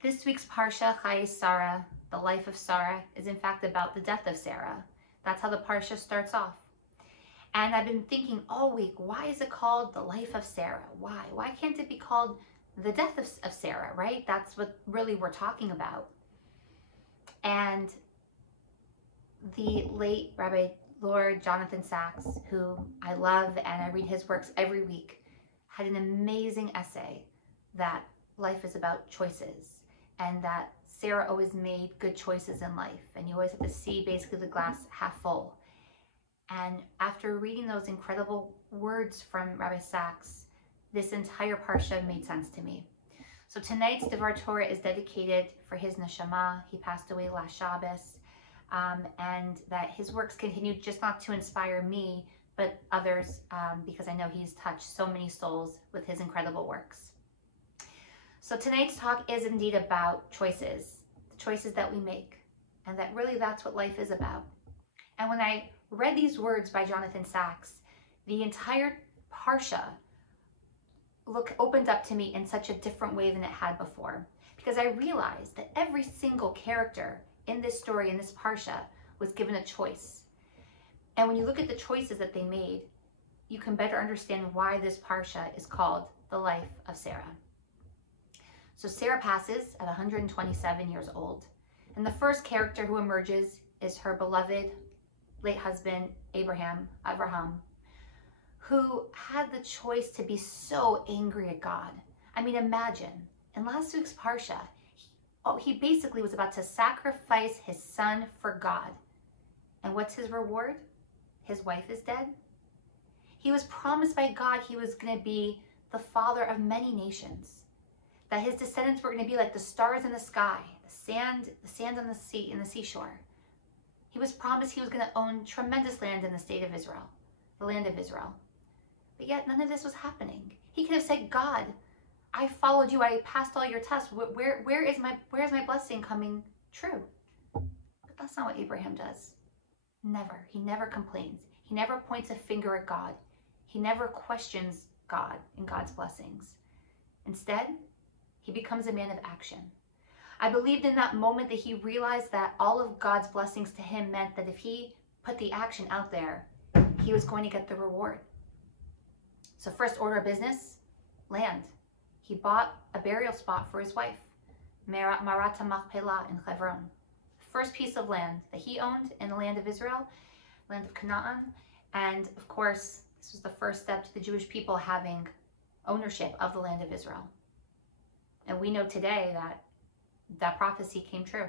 This week's Parsha, Chayei Sarah, the life of Sarah, is in fact about the death of Sarah. That's how the Parsha starts off. And I've been thinking all week, why is it called the life of Sarah? Why? Why can't it be called the death of Sarah, right? That's what really we're talking about. And the late Rabbi Lord Jonathan Sacks, who I love and I read his works every week, had an amazing essay that life is about choices and that Sarah always made good choices in life and you always have to see basically the glass half full. And after reading those incredible words from Rabbi Sacks, this entire Parsha made sense to me. So tonight's Devar Torah is dedicated for his neshama. He passed away last Shabbos, and that his works continue just not to inspire me, but others, because I know he's touched so many souls with his incredible works. So tonight's talk is indeed about choices, the choices that we make, and that really that's what life is about. And when I read these words by Jonathan Sacks, the entire Parsha opened up to me in such a different way than it had before, because I realized that every single character in this story, in this Parsha, was given a choice. And when you look at the choices that they made, you can better understand why this Parsha is called the life of Sarah. So Sarah passes at 127 years old, and the first character who emerges is her beloved late husband, Abraham, who had the choice to be so angry at God. I mean, imagine, in last week's Parsha, he basically was about to sacrifice his son for God. And what's his reward? His wife is dead. He was promised by God he was going to be the father of many nations, that his descendants were going to be like the stars in the sky, the sand on the sea, in the seashore. He was promised he was going to own tremendous land in the state of Israel, the land of Israel. But yet none of this was happening. He could have said, God, I followed you. I passed all your tests. Where is my blessing coming true? But that's not what Abraham does. Never. He never complains. He never points a finger at God. He never questions God and God's blessings. Instead, he becomes a man of action. I believed in that moment that he realized that all of God's blessings to him meant that if he put the action out there, he was going to get the reward. So first order of business, land. He bought a burial spot for his wife, Marata Machpelah in Hebron. First piece of land that he owned in the land of Israel, land of Canaan. And of course, this was the first step to the Jewish people having ownership of the land of Israel. And we know today that that prophecy came true.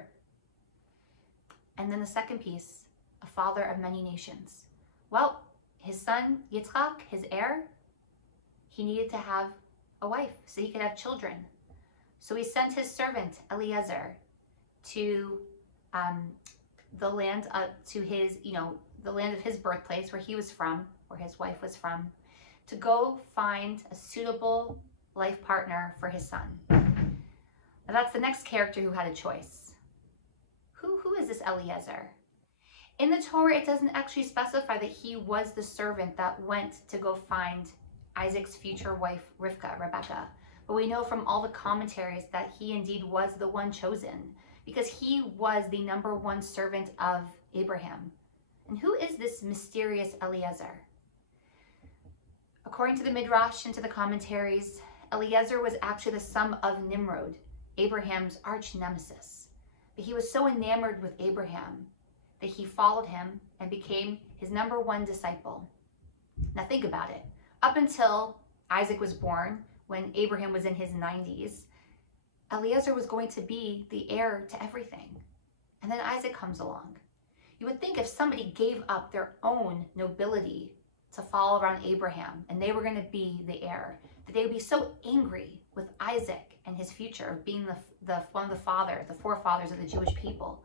And then the second piece, a father of many nations. Well, his son, Yitzchak, his heir, he needed to have a wife so he could have children. So he sent his servant, Eliezer, to the land the land of his birthplace, where he was from, where his wife was from, to go find a suitable life partner for his son. Now that's the next character who had a choice. Who is this Eliezer? In the Torah, it doesn't actually specify that he was the servant that went to go find Isaac's future wife, Rebecca. But we know from all the commentaries that he indeed was the one chosen, because he was the number one servant of Abraham. And who is this mysterious Eliezer? According to the Midrash and to the commentaries, Eliezer was actually the son of Nimrod, Abraham's arch nemesis. But he was so enamored with Abraham that he followed him and became his number one disciple. Now think about it. Up until Isaac was born, when Abraham was in his 90s, Eliezer was going to be the heir to everything. And then Isaac comes along. You would think if somebody gave up their own nobility to follow around Abraham and they were going to be the heir, that they would be so angry with Isaac and his future of being one of the forefathers of the Jewish people.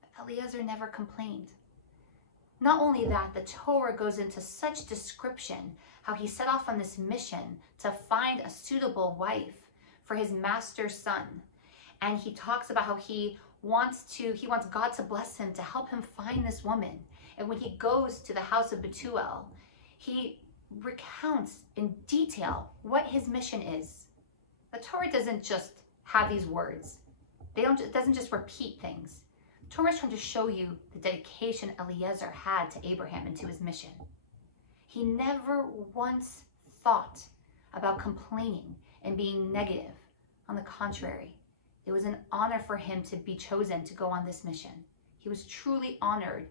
But Eliezer never complained. Not only that, the Torah goes into such description how he set off on this mission to find a suitable wife for his master's son. And he talks about how he wants God to bless him, to help him find this woman. And when he goes to the house of Bethuel, he recounts in detail what his mission is. The Torah doesn't just have these words. It doesn't just repeat things. The Torah is trying to show you the dedication Eliezer had to Abraham and to his mission. He never once thought about complaining and being negative. On the contrary, it was an honor for him to be chosen to go on this mission. He was truly honored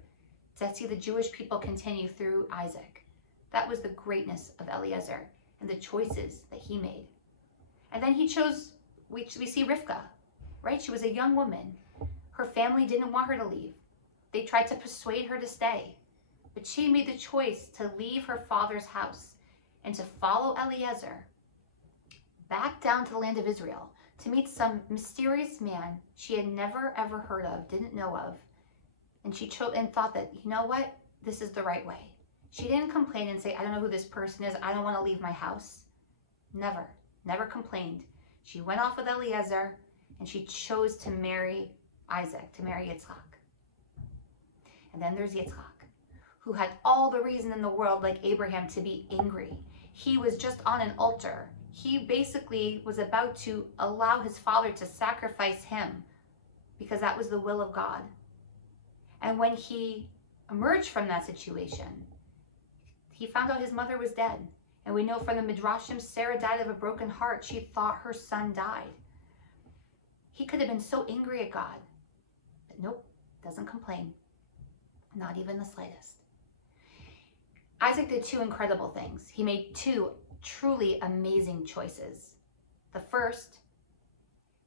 to see the Jewish people continue through Isaac. That was the greatness of Eliezer and the choices that he made. And then he chose, we see Rivka, right? She was a young woman. Her family didn't want her to leave. They tried to persuade her to stay. But she made the choice to leave her father's house and to follow Eliezer back down to the land of Israel to meet some mysterious man she had never ever heard of, didn't know of. And she chose and thought that, you know what? This is the right way. She didn't complain and say, I don't know who this person is. I don't want to leave my house. Never complained. She went off with Eliezer and she chose to marry Isaac, to marry Yitzchak. And then there's Yitzchak, who had all the reason in the world, like Abraham, to be angry. He was just on an altar. He basically was about to allow his father to sacrifice him because that was the will of God. And when he emerged from that situation, he found out his mother was dead. And we know from the Midrashim, Sarah died of a broken heart. She thought her son died. He could have been so angry at God. But nope, doesn't complain. Not even the slightest. Isaac did two incredible things. He made two truly amazing choices. The first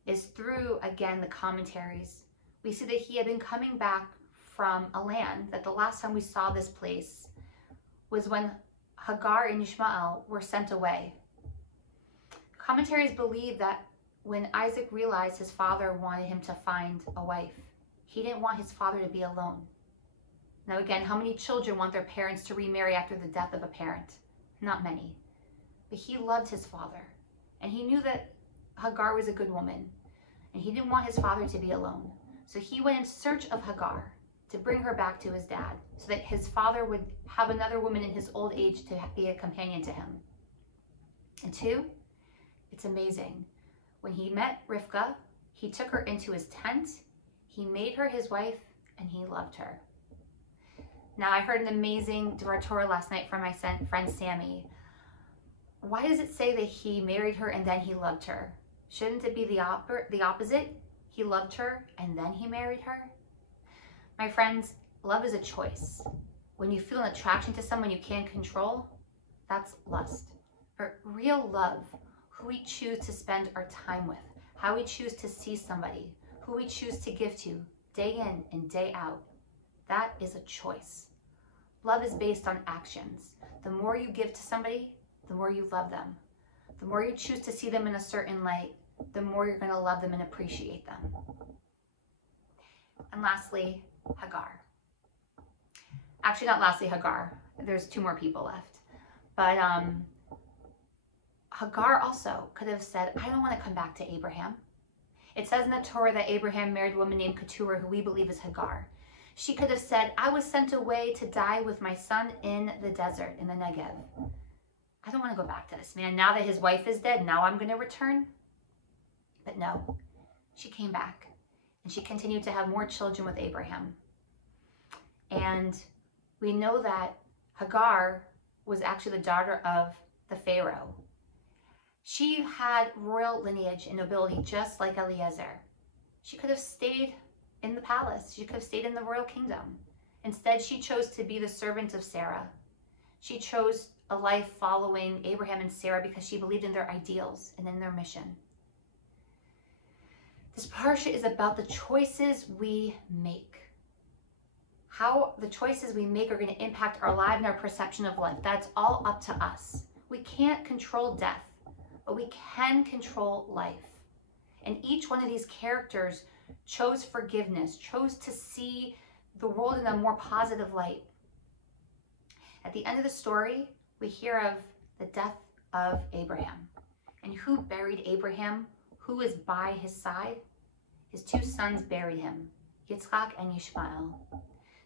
is through, again, the commentaries. We see that he had been coming back from a land that the last time we saw this place was when Hagar and Ishmael were sent away. Commentaries believe that when Isaac realized his father wanted him to find a wife, he didn't want his father to be alone. Now again, how many children want their parents to remarry after the death of a parent? Not many. But he loved his father, and he knew that Hagar was a good woman, and he didn't want his father to be alone. So he went in search of Hagar to bring her back to his dad, so that his father would have another woman in his old age to be a companion to him. And two, it's amazing. When he met Rivka, he took her into his tent, he made her his wife, and he loved her. Now, I heard an amazing Dvar Torah last night from my friend Sammy. Why does it say that he married her and then he loved her? Shouldn't it be the opposite? He loved her and then he married her? My friends, love is a choice. When you feel an attraction to someone you can't control, that's lust. But real love, who we choose to spend our time with, how we choose to see somebody, who we choose to give to day in and day out, that is a choice. Love is based on actions. The more you give to somebody, the more you love them. The more you choose to see them in a certain light, the more you're going to love them and appreciate them. And lastly, Hagar. Actually, not lastly, Hagar. There's two more people left. But Hagar also could have said, I don't want to come back to Abraham. It says in the Torah that Abraham married a woman named Keturah, who we believe is Hagar. She could have said, I was sent away to die with my son in the desert, in the Negev. I don't want to go back to this man. Now that his wife is dead, now I'm going to return. But no, she came back and she continued to have more children with Abraham. And we know that Hagar was actually the daughter of the Pharaoh. She had royal lineage and nobility just like Eliezer. She could have stayed in the palace. She could have stayed in the royal kingdom. Instead, she chose to be the servant of Sarah. She chose a life following Abraham and Sarah because she believed in their ideals and in their mission. This parsha is about the choices we make. How the choices we make are going to impact our life and our perception of life. That's all up to us. We can't control death, but we can control life. And each one of these characters chose forgiveness, chose to see the world in a more positive light. At the end of the story, we hear of the death of Abraham. And who buried Abraham? Who was by his side? His two sons buried him, Yitzchak and Ishmael.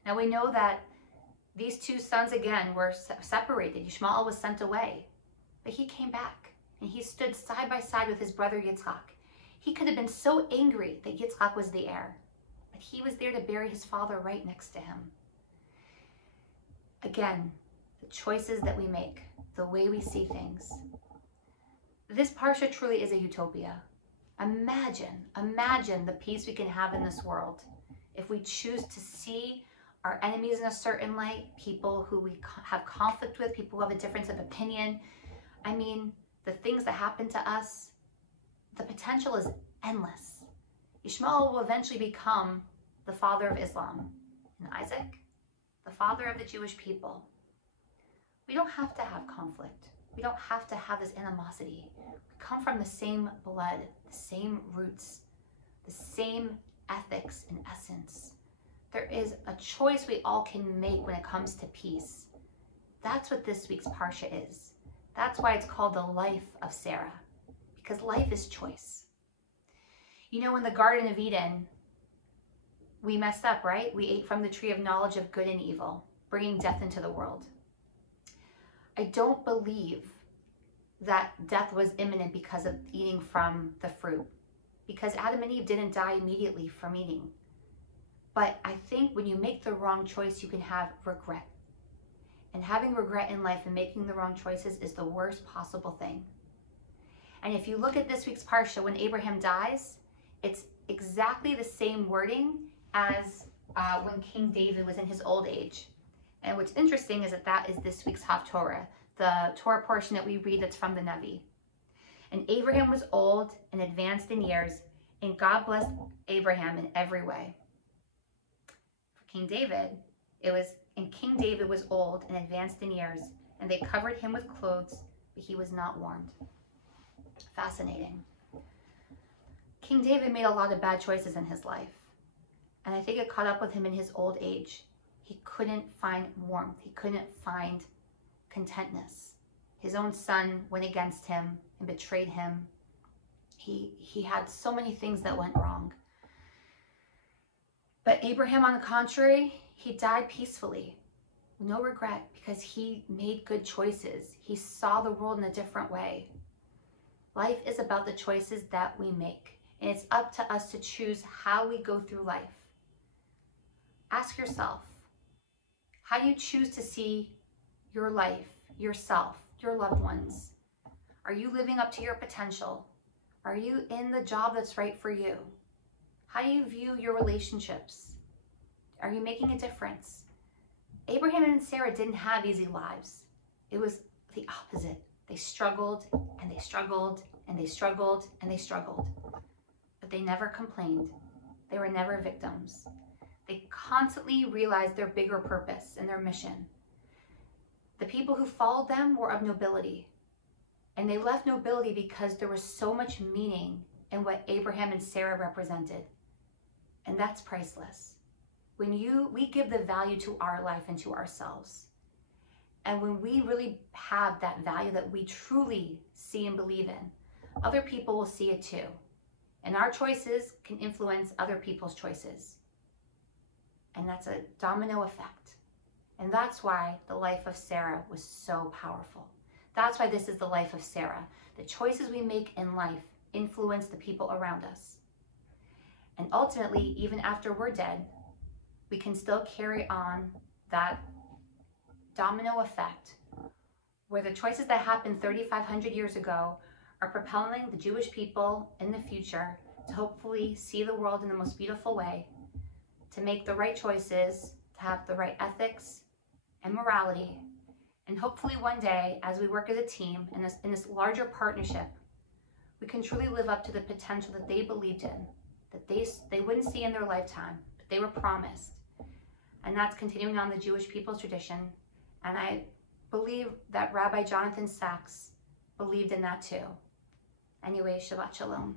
Now we know that these two sons, again, were separated. Ishmael was sent away, but he came back and he stood side by side with his brother Yitzchak. He could have been so angry that Yitzchak was the heir, but he was there to bury his father right next to him. Again, the choices that we make, the way we see things. This parsha truly is a utopia. Imagine the peace we can have in this world if we choose to see our enemies in a certain light, people who we have conflict with, people who have a difference of opinion. I mean, the things that happen to us, the potential is endless. Ishmael will eventually become the father of Islam, and Isaac, the father of the Jewish people. We don't have to have conflict. We don't have to have this animosity. We come from the same blood, the same roots, the same ethics and essence. There is a choice we all can make when it comes to peace. That's what this week's parsha is. That's why it's called the life of Sarah, because life is choice. You know, in the Garden of Eden, we messed up, right? We ate from the tree of knowledge of good and evil, bringing death into the world. I don't believe that death was imminent because of eating from the fruit, because Adam and Eve didn't die immediately from eating. But I think when you make the wrong choice, you can have regret. And having regret in life and making the wrong choices is the worst possible thing. And if you look at this week's parsha, when Abraham dies, it's exactly the same wording as when King David was in his old age. And what's interesting is that is this week's Haftorah, the Torah portion that we read that's from the Navi. And Abraham was old and advanced in years, and God blessed Abraham in every way. For King David, King David was old and advanced in years, and they covered him with clothes, but he was not warmed. Fascinating. King David made a lot of bad choices in his life, and I think it caught up with him in his old age. He couldn't find warmth. He couldn't find contentness. His own son went against him and betrayed him. He had so many things that went wrong. But Abraham, on the contrary, he died peacefully, no regret, because he made good choices. He saw the world in a different way. Life is about the choices that we make, and it's up to us to choose how we go through life. Ask yourself, how do you choose to see your life, yourself, your loved ones? Are you living up to your potential? Are you in the job that's right for you? How do you view your relationships? Are you making a difference? Abraham and Sarah didn't have easy lives. It was the opposite. They struggled and they struggled and they struggled and they struggled. But they never complained. They were never victims. They constantly realized their bigger purpose and their mission. The people who followed them were of nobility. And they left nobility because there was so much meaning in what Abraham and Sarah represented. And that's priceless. When we give the value to our life and to ourselves. And when we really have that value that we truly see and believe in, other people will see it too. And our choices can influence other people's choices. And that's a domino effect. And that's why the life of Sarah was so powerful. That's why this is the life of Sarah. The choices we make in life influence the people around us. And ultimately, even after we're dead, we can still carry on that domino effect where the choices that happened 3,500 years ago are propelling the Jewish people in the future to hopefully see the world in the most beautiful way, to make the right choices, to have the right ethics and morality. And hopefully one day, as we work as a team in this larger partnership, we can truly live up to the potential that they believed in, that they wouldn't see in their lifetime, but they were promised. And that's continuing on the Jewish people's tradition. And I believe that Rabbi Jonathan Sachs believed in that too. Anyway, Shabbat Shalom.